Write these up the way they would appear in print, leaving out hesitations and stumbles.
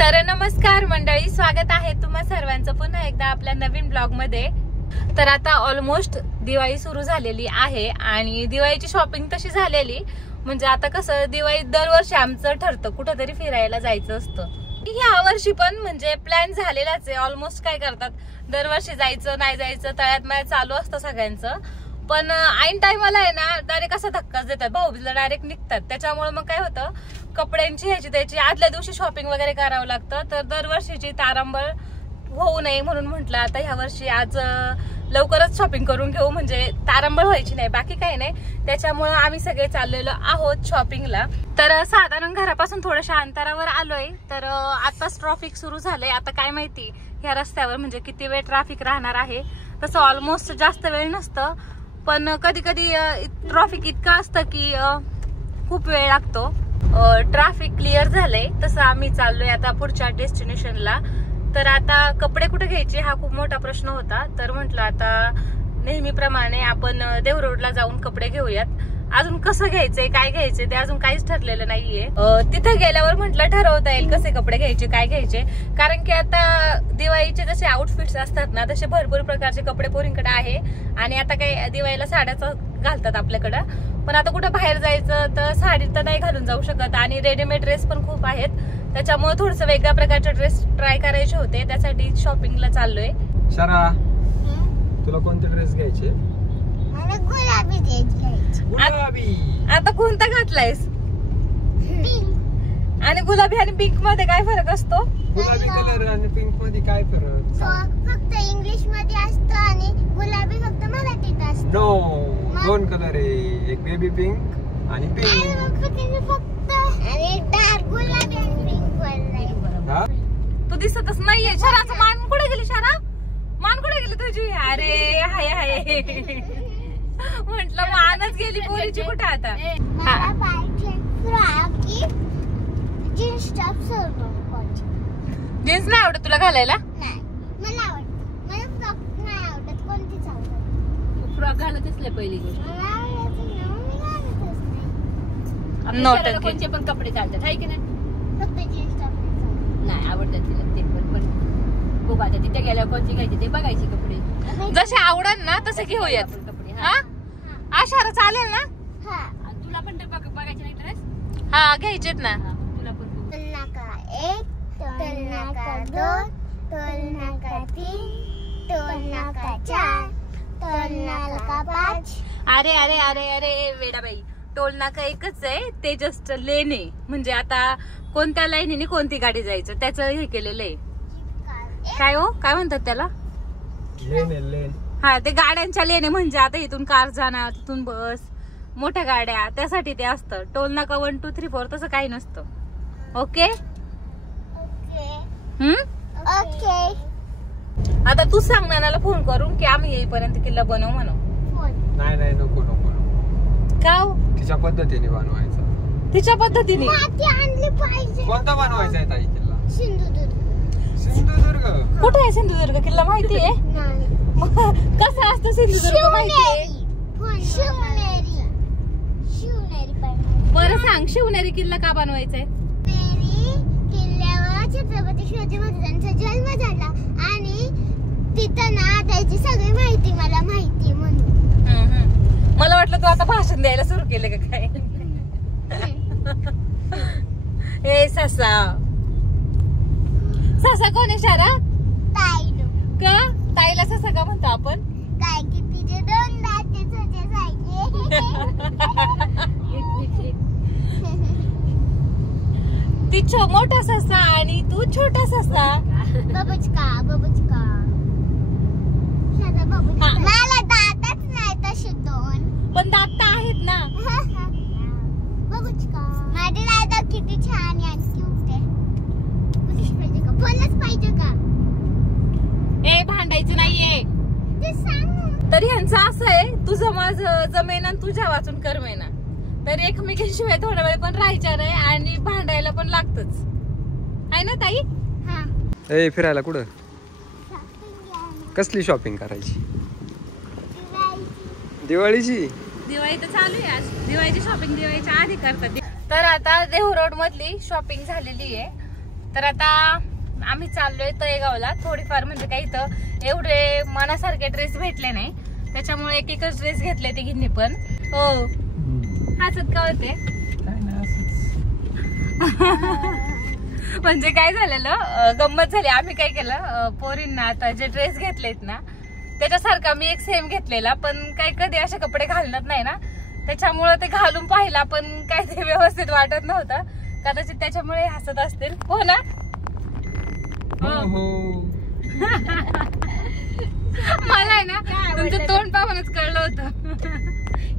तर नमस्कार मंडळी, स्वागत आहे तुम्हा सर्वांचं पुन्हा एकदा आपल्या नवीन ब्लॉग मध्ये। तर आता ऑलमोस्ट दिवाळी सुरू झालेली आहे आणि दिवाळीची शॉपिंग तशी झालेली, म्हणजे आता कसं दिवाळी दरवर्षी आमचं ठरतं कुठेतरी फिरायला जायचं असतं। ह्या वर्षी पण म्हणजे प्लॅन झालेलाच आहे। ऑलमोस्ट काय करतात, दरवर्षी जायचं नाही जायचं तळ्यात मळ्यात चालू असतं सगळ्यांचं, पण ऐन टाइमला आहे ना डायरेक्ट असा धक्काच देतात, भाऊबीजला डायरेक्ट निघतात। त्याच्यामुळे मग काय होतं, कपड्यांची ह्याची त्याची आदल्या दिवशी शॉपिंग वगैरे करावं लागतं। तर दरवर्षीची तारांबळ होऊ नये म्हणून म्हटलं आता ह्या वर्षी आज लवकरच शॉपिंग करून घेऊ, म्हणजे तारांबळ व्हायची नाही, बाकी काही नाही। त्याच्यामुळे आम्ही सगळे चाललेलो आहोत शॉपिंगला। तर साधारण घरापासून थोड्याशा अंतरावर आलोय। तर आताच ट्रॅफिक सुरू झालंय, आता काय माहिती ह्या रस्त्यावर म्हणजे किती वेळ ट्रॅफिक राहणार आहे। तसं ऑलमोस्ट जास्त वेळ नसतं, पण कधी कधी ट्रॅफिक इतकं असतं की खूप वेळ लागतो। ट्रॅफिक क्लिअर झालंय, तसं आम्ही चाललोय आता पुढच्या डेस्टिनेशनला। तर आता कपडे कुठे घ्यायचे हा खूप मोठा प्रश्न होता, तर म्हटलं आता नेहमीप्रमाणे आपण देवरोडला जाऊन कपडे घेऊयात। अजून कसं घ्यायचंय काय घ्यायचंय ते अजून काहीच ठरलेलं नाहीये। तिथे गेल्यावर म्हटलं ठरवता येईल कसे कपडे घ्यायचे काय घ्यायचे, कारण की आता दिवाळीचे जसे आउटफिट्स असतात ना तसे भरपूर प्रकारचे कपडे पोरींकडे आहे। आणि आता काही दिवाळीला साड्याच घालतात आपल्याकडं, पण आता कुठं बाहेर जायचं तर साडी तर नाही घालून जाऊ शकत, आणि रेडीमेड ड्रेस पण खूप आहेत। त्याच्यामुळे थोडस वेगळ्या प्रकारचे ड्रेस ट्राय करायचे होते, त्यासाठी शॉपिंगला चाललोय। शरा, तुला कोणते ड्रेस घ्यायचे? मला गुलाबी ड्रेस घ्यायचे। गुलाबी। आता कोणता घातलायस? पिंक। आणि गुलाबी आणि पिंक मध्ये काय फरक असतो? गुलाबी कलर आणि पिंक मध्ये काय फरक? फक्त इंग्लिश मध्ये असतं आणि गुलाबी फक्त मराठीत असतं। नो, दोन कलर आहे, एक बेबी पिंक आणि पिंक। फक्त आणि डार्क गुलाबी आणि पिंक वाला। तू दिसतच नाहीये। शराचं मान कुठे गेली? शरा मान कुठे गेली तुझी? अरे हाय हाय म्हंटल मानच गेली पोरीची कुठे आता। मला पाहिजे फ्रॉक की जीन्स टॉप जीन्स नाही आवडत तुला घालायला? नाही, मला आवडतं। मला फ्रॉक नाही आवडत, कोणतीच आवडत। फ्रॉक घालतच नाही पहिली गोष्ट। मला आवडत नाही, मी घालतच नाही। आपल्या कोणते पण कपडे चालतात हाय की नाही? फक्त जीन्स टॉप नाही आवडतात तिला ते पण बघू आता तिथे गेल्यावर कोणती घ्यायची ते बघायचे कपडे, जसे आवडत ना तसे घेऊयात। कपडे हा आशारा चालेल ना? हा, तुला पण बघायचे नाही ड्रेस? हा घ्यायचेत ना। तुला पण बघू. तोलनाका 1, तोलनाका 2, तोलनाका 3, तोलनाका 4, तोलनाका 5। अरे अरे अरे अरे वेडाबाई, टोल नाका एकच आहे, ते जस्ट लेन आहे। म्हणजे आता कोणत्या लाईनीने कोणती गाडी जायचं त्याचं हे केलेलं आहे। काय हो काय म्हणतात त्याला? लेन आहे, लेन। हा ते गाड्यांच्या लेन आहे, म्हणजे आता इथून कार जाणार तिथून बस मोठ्या गाड्या त्यासाठी ते असतं। टोल नाका 1 2 3 4 तसं काही नसतं। Okay okay. आता तू सांग नानाला फोन करून की आम्ही येईपर्यंत किल्ला बनव म्हणू। नाही नाही, नको नको नको। का हो? तिच्या पद्धतीने बनवायचं, तिच्या पद्धतीने। माती आणली पाहिजे। कोणता बनवायचा आहे ताई किल्ला? सिंधुदुर्ग। सिंधुदुर्ग। कुठे आहे सिंधुदुर्ग किल्ला माहिती आहे? नाही, कसं असतं सिंधुदुर्ग माहिती आहे? शिवनेरी। शिवनेरी पाहिजे। बरं सांग, शिवनेरी किल्ला का बनवायचा आहे? किल्ल्यावर छत्रपती शिवाजी महाराजांचा जन्म झाला आणि तिथं ना त्याची सगळी माहिती मला माहिती म्हणून। मला वाटलं तू आता भाषण द्यायला सुरू केलं का काय? ए ससा, ससा कोण आहे शारा? ताईलो। का ताईला ससा का म्हणतो आपण? काय की तिचे 2 दात ती मोठा ससा आणि तू छोटा ससा। बबुचका बबुचका। मला दातच नाही तसे 2, पण दात तर आहेत ना। बबुचका माझे दात किती छान आहे, क्यूट आहे। पुलिस पाहिजे का? पोलीस पाहिजे का? ए भांडायचं नाहीये ते सांग। तर ह्यांचं असं आहे, तुझं माझं जमेना तुझ्या वाचून करमेना, तर एकमेकांशिवाय थोडा वेळ पण राहायच्या नाही आणि भांडायला पण लागतच आहे ना ताई? हा। ए फिरायला कुठं? कसली शॉपिंग करायची? दिवाळीची। दिवाळी तर चालू आहे आज, दिवाळीची शॉपिंग दिवाळीच्या आधी करतात। तर आता देहू रोड मधली शॉपिंग झालेली आहे। तर आता आम्ही चाललोय तळेगावला. थोडीफार म्हणजे काही इथं एवढे मनासारखे ड्रेस भेटले नाही, त्याच्यामुळे एक एकच ड्रेस घेतले ते गिन्नी पण. हो हसत का होते? म्हणजे काय झालेलं, गंमत झाली. आम्ही काय केलं, पोरींना आता जे ड्रेस घेतलेत ना त्याच्यासारखा मी एक सेम घेतलेला, पण काही कधी असे कपडे घालणार नाही ना, त्याच्यामुळे ते घालून पाहिला पण काय ते व्यवस्थित वाटत नव्हतं. कदाचित त्याच्यामुळे हसत असतील. हो ना? मला आहे ना तुमचं तोंड पाहूनच कळलं होतं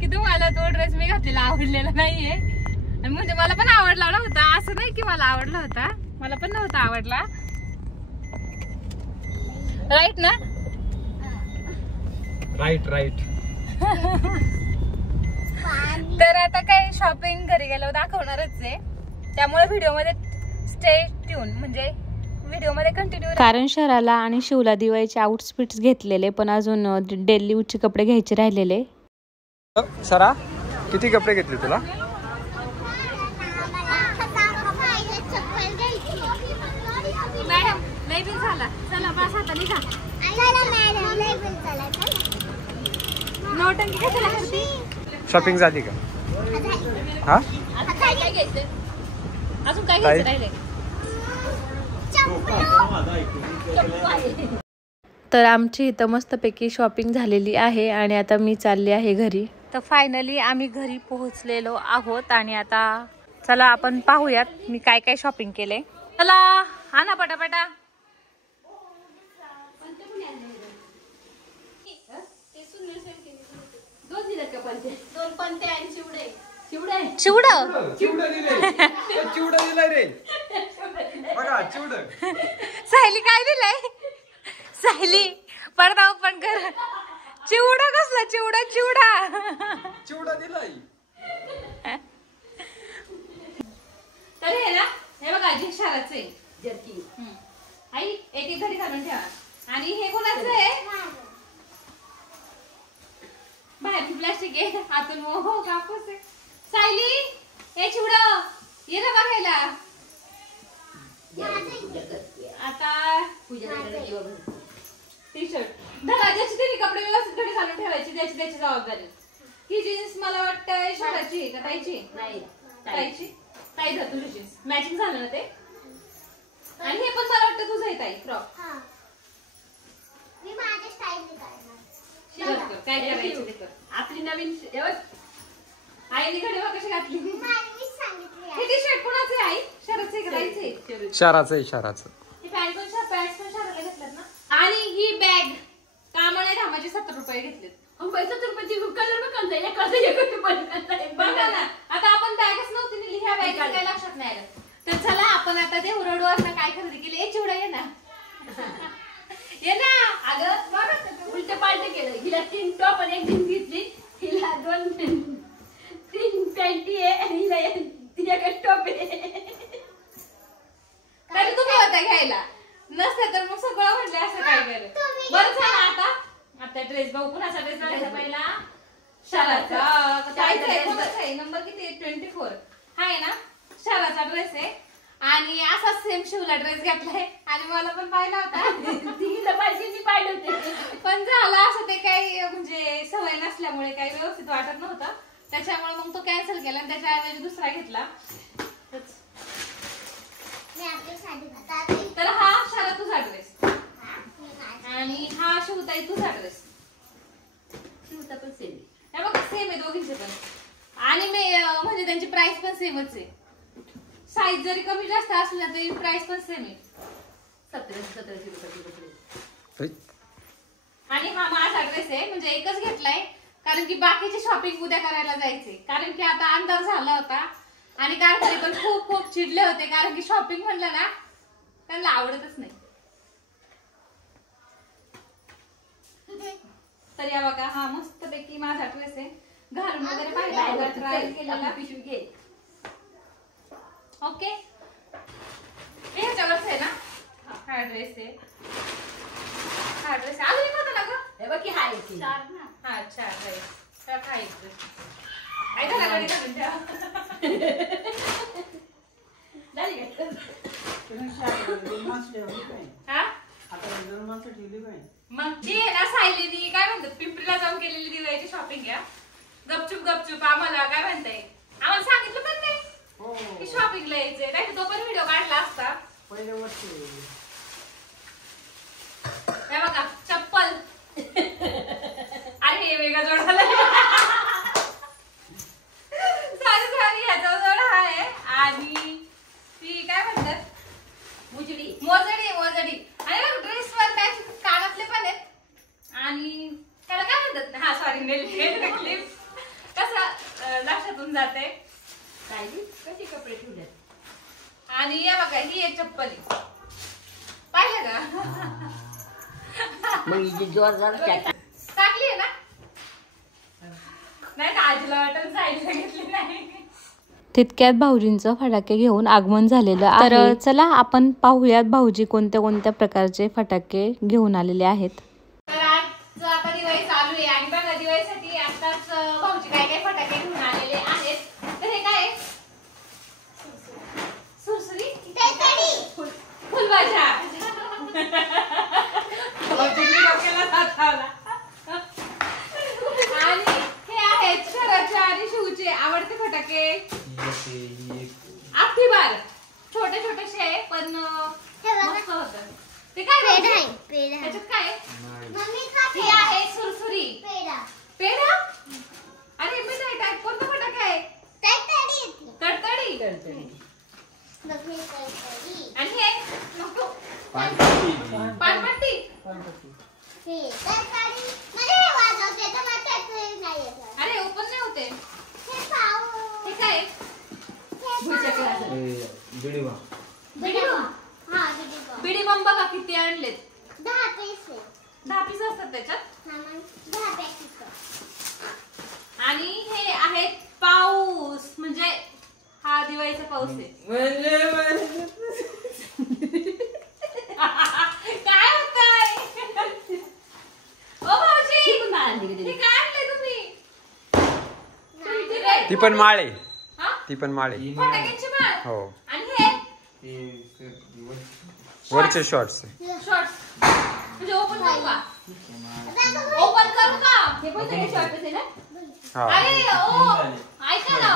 की तुम्हाला तो ड्रेस मी घातलेला आवडलेला नाहीये. आणि म्हणजे मला पण आवडला नव्हता, असं नाही की मला आवडला होता, मला पण नव्हता आवडला. राईट ना? Right right. तर आता काय शॉपिंग घरी गेल्यावर दाखवणारच आहे, त्यामुळे व्हिडिओ मध्ये स्टे ट्यून, म्हणजे व्हिडिओ मध्ये कंटिन्यू. कारण शहराला आणि शिवला दिवाळीचे आउटफिट्स घेतलेले, पण अजून डेली यूजचे कपडे घ्यायचे राहिलेले. सरा किती कपडे घेतले तुला? मॅडम लय बिल झाला, चला बस आता निघा. नोटंकी कशाला करते? शॉपिंग झाली का? हा काय काय घ्यायचंय अजून? काय घ्यायचं राहिले? तर आमची इथं मस्तपैकी शॉपिंग झालेली आहे आणि आता मी चालली आहे घरी. तर फायनली आम्ही घरी पोहोचलेलो आहोत आणि आता चला आपण पाहूयात मी काय काय शॉपिंग केले. चला हा ना पटापटा. चिवडा दिलाय रे बघा. चिवड सायली काय दिलंय? सायली पडदा ओपन कर. चिवडा कसला चिवडा? चिवडा दिलाय. तर हे ना, हे बघा जिक्षाराचं आहे जर्की. आई एक एक घडी घालून ठेवा. आणि हे कोणाचं आहे? बाहेर प्लास्टिक आहे, आतून मोह कापूस आहे. सायली हे चिवडा ये ना बघायला. आता टी शर्ट धरा, ज्याची त्यांनी कपडे व्यवस्थित घडी घालून ठेवायची, त्याची त्याची जबाबदारी. ही जीन्स मला वाटतं शर्टाची का ताईची? नाही ताईची. ताई धर तुझी जीन्स, मॅचिंग झालं ना ते. आणि हे पण मला वाटतं तुझं आहे ताई फ्रॉक. मी माझ्या स्टाईलने करणार. काय करायचं ते कर. आपली नवीन आईने घडी कशी घातली? हे टी शर्ट कोणाचं आहे आई? शरदचं आहे का ताईचं? शहराचं आहे, शहराचं. ही पॅन्ट पण शहराला घेतल्यात ना. आणि ही बॅग कामा नाही धामाचे 70 रुपये घेतलेत. 70 रुपयाची कलर बघा ना, आता आपण बॅगच नव्हती नेली, ह्या बॅगचं काय लक्षात नाही आलं. तर चला आपण आता ते उरडवर काय खरेदी केली. एक चिवडा ये ना. ये ना. अगं बघ उलट पालट केलं. हिला 3 टॉप आणि 1 जीन्स घेतली. हिला 3 पॅन्टी आहे आणि हिला तिच्याकडे टॉप आहे. तरी तुम्ही होता घ्यायला, नसते तर मग सगळं म्हटलं असं काय केलं. बरं चला आता ड्रेस बघू. कुणाचा ड्रेस बघायचा पहिला? शराचा. नंबर किती आहे? 24 हाय ना. शराचा ड्रेस आहे आणि असा सेम शिवला ड्रेस घेतलाय आणि मला पण पाहिला होता. तिला पाहिजे पाहिलं होते, पण झालं असं ते काही म्हणजे सवय नसल्यामुळे काही व्यवस्थित वाटत नव्हतं, त्याच्यामुळे मग तो कॅन्सल केला आणि त्याच्याऐवजी दुसरा घेतला. तर हा शरद तुझा ड्रेस आणि हा शिवताई तुझा ड्रेस. शिवता पण सेम हे बघ सेम आहे दोघींचे पण. आणि म्हणजे त्यांची प्राइस पण सेमच आहे. साईज जरी कमी जास्त असली तरी प्राइस पण सेम आहे. 1700 रुपये. आणि हा माझा ड्रेस आहे, म्हणजे एकच घेतलाय कारण की बाकीची शॉपिंग उद्या करायला जायचे. कारण की आता अंधार झाला होता आणि कारखाने पण खूप खूप चिडले होते, कारण की शॉपिंग म्हणलं ना त्यांना आवडतच नाही. तर या बघा हा मस्त पैकी माझा ड्रेस आहे, घालून वगैरे पाहिजे ट्राय केलेला. पिशवी घे. ओके हे ह्याच्यावरच आहे ना. हा ड्रेस आहे. हा ड्रेस अजून एक होता ना ग. हे बघ की हाय की. हा 4 ड्रेस. काय काय झालं गाडी घालून ठेवा. झाली का? हा? मग ती आहे ना सायलीनी काय म्हणतात पिंपरीला जाऊन केलेली दिवाळीची शॉपिंग घ्या गपचूप गपचूप आम्हाला काय म्हणताय आम्हाला सांगितलं पण नाही की शॉपिंगला यायचंय नाही तो पण व्हिडिओ काढला असता पहिल्या वर्षी हे बघा चप्पल अरे हे वेगळा जोड झाला सारी ह्याचा जोड आहे आणि ती काय म्हणतात मुजडी मोजडी आणि बघ ड्रेस वर काय कानातले पण आहेत आणि त्याला काय म्हणतात हा सॉरी नेल क्लिप कसं लक्षातून जाते काय कशी कपडे ठेवले आणि हे बघा ही एक चप्पल आहे पाहिलं का मग जोरदार टाकली आहे ना नाही तर आजीला वाटत साईडला घेतली नाही तितक्यात भाऊजींचं फटाके घेऊन आगमन झालेलं आहे तर चला आपण पाहूयात भाऊजी कोणत्या कोणत्या प्रकारचे फटाके घेऊन आलेले आहेत तर आज आता दिवाळी चालू आहे आणि बघा दिवाळीसाठी आताच भाऊजी काय काय फटाके घेऊन आलेले आहेत तर हे काय सुरसुरी फुलभाज्या आणि हे आहेत शरदचे आणि शिवचे आवडते फटाके आपली बार छोटे छोटेसे पण मस्त होतं ते काय त्याच्यात काय हे आहे सुरसुरी पेढा अरे मी नाही टाईप कोणता फटाका आहे तडतडी आणि हे नको पानपट्टी अरे ओपन नाही होते हे काय बिडी बम बघा किती आणलेत 10 पीस असतात त्याच्यात आणि हे आहेत पाऊस म्हणजे हा दिवाळीचा पाऊस आहे काय होतंय ओ भाऊजी हे काय आणले तुम्ही ती पण माळे हा? ती पण माळे फटाक्यांची माळ हो आणि हे वरचे शॉर्ट्स शॉर्ट्स म्हणजे ओपन करू का ओपन करू का हे पण सगळे शॉर्टच आहे ना हा अरे ओ ऐका ना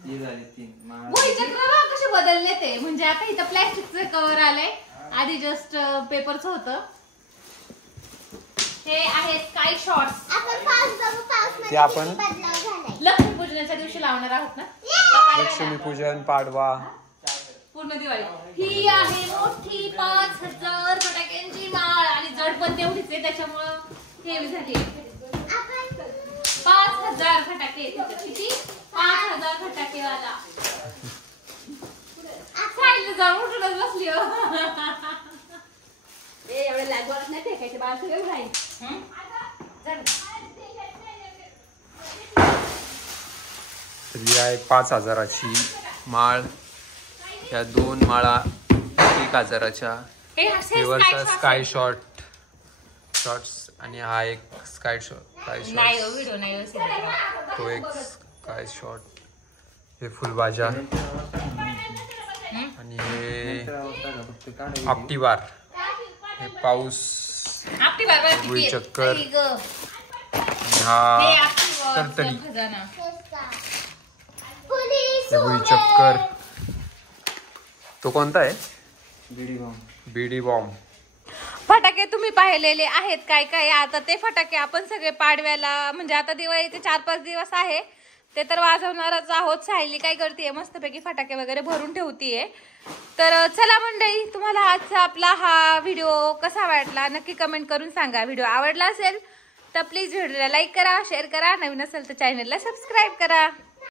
भुईचक्र बघा कसे बदलले ते म्हणजे आता इथं प्लॅस्टिकचं कव्हर आलंय आधी जस्ट पेपरचं होतं हे आहे स्काय शॉर्ट्स ते आपण लक्ष्मीपूजनाच्या दिवशी लावणार आहोत ना लक्ष्मीपूजन पाडवा पूर्ण दिवाळी ही आहे मोठी 5000 फटाक्यांची माळ आणि जड पण तेवढीच आहे त्याच्यामुळं हेवी झाली 5000 फटाके किती 5000 फटाके वाला साईडला जाऊन उठूनच बसली हो एवढं लागवड नाही फेकायचे बाळ सगळं राहील ही आहे 5000ची माळ या 2 माळा 1000च्या वरचा स्काय शॉर्ट्स आणि हा एक स्काय शॉर्ट तो एक स्काय शॉर्ट हे फुलभाज्या आणि हे आपटी बार हे पाऊस भुईचक्कर हा तडतडी हे भुईचक्कर तो कोणता आहे बीडी बॉम्ब फटाके तुम्ही पाहिलेले आहेत काय काय आता ते फटाके आपण सगळे पाडव्याला म्हणजे आता दिवाळीचे 4-5 दिवस आहे ते तर वाजवणारच आहोत सायली काय करतेय मस्तपैकी फटाके वगैरे भरून ठेवतीये तर चला मंडळी तुम्हाला आजचा आपला हा व्हिडिओ कसा वाटला नक्की कमेंट करून सांगा व्हिडिओ आवडला असेल तर प्लीज व्हिडिओला लाईक करा शेअर करा नवीन असेल तर चॅनलला सबस्क्राईब करा